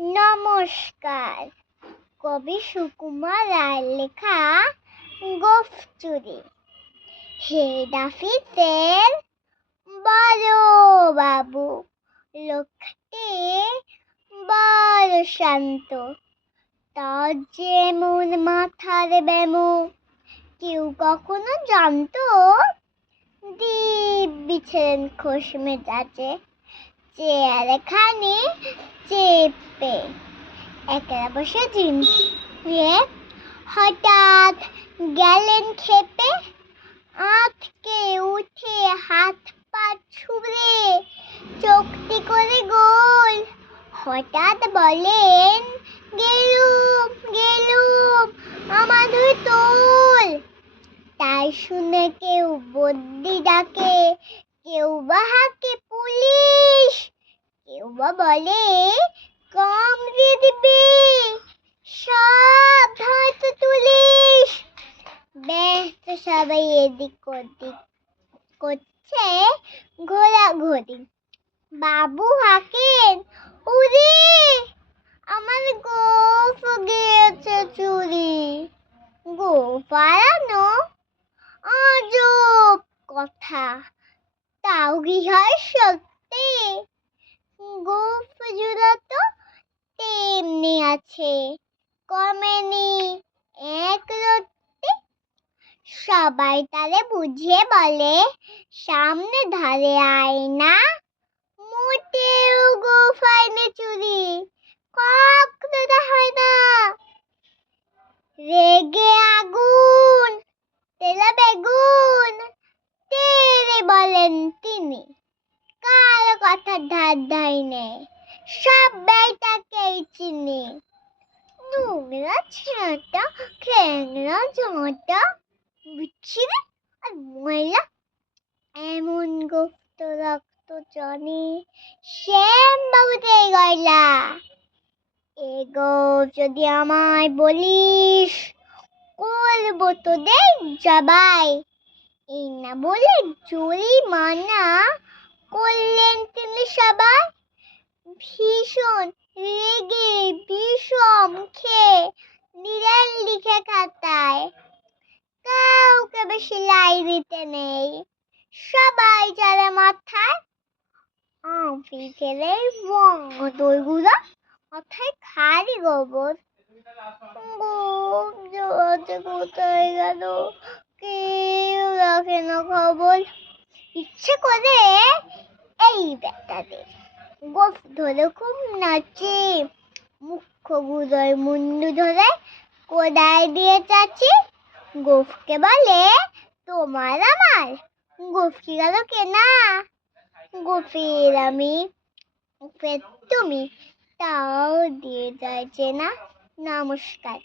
নমস্কার। কবি সুকুমার রায়ের লেখা গোঁফ চুরি। হেড অফিসের বড় বাবু লোকটি বড় শান্ত, তার যেমন মাথার ব্যামো কেউ কখনো জানতো। দিব্যি ছিলেন খোশ মেজাজে, চেয়ারখানি চেপে একলা বসে জিনিস হঠাৎ গেলেন খেপে। আঁতকে উঠে হাত পা ছুড়ে চোখটি করে গোল, হঠাৎ বলেন, গেলুম গেলুম আমার দুই তোল। তাই শুনে কেউ বদ্যি ডাকে, কেউ বা হাঁকে পুলিশ, কেউ বা বলে কামড়ে দিবে, সব হয়তো তুলিস। ব্যস্ত সবাই এদিক ওদিক করছে ঘোরাঘুরি। বাবু হাঁকেন, উরে আমার গোঁফ গিয়েছে চুরি। গোঁফ হারানো আজব কথা, তাও কি হয় সত্যি? গোঁফ জোড়া তো তেমনি আছে, কমেনি এক রত্তি। সবাই তারে বুঝিয়ে বলে, সামনে ধারে আয়না, মোটেও গোঁফ হয়নি চুরি, কখনো তা হয় না। রেগে আগুন তেলা বেগুন তেরে বলেন তিনি, কারো কথার ধার ধাই নেই, সবাই তাকেই চিনি। নোংরা ছেঁটা খ্যাংরা ঝাঁটা বিচ্ছিরি আর ময়লা, এমন গোঁফ তো রাখতো জানি শ্যামবাবুতে গয়লা। এ গোঁফ যদি আমায় বলিস, করবো তোদের জবাই। এই না বলে জরিমানা করলেন তিনি সবাই। ভীষণ রেগে বিষম খেয়ে দিলেন লিখে খাতায়, কাউকে বেশি লাই দিতে নেই, সবাই চলে মাথায়। আঁফি খেলে বাঁদরগুলো মাথায় খালি গোবর। গোঁফ জোড়াতে কোথায় গেল কেউ রাখে না খবর। ইচ্ছে করে এই বেটাদের গোঁফ ধরে খুব নাচে, মুখ্যগুলোর মুন্ডু ধরে কোদাল দিয়ে চাচি। গোঁফকে বলে, তোমার আমার গোঁফ কি গেল কেনা? গোঁফের আমি গোঁফের তুমি, তাও দিয়ে যায় চেনা। নমস্কার।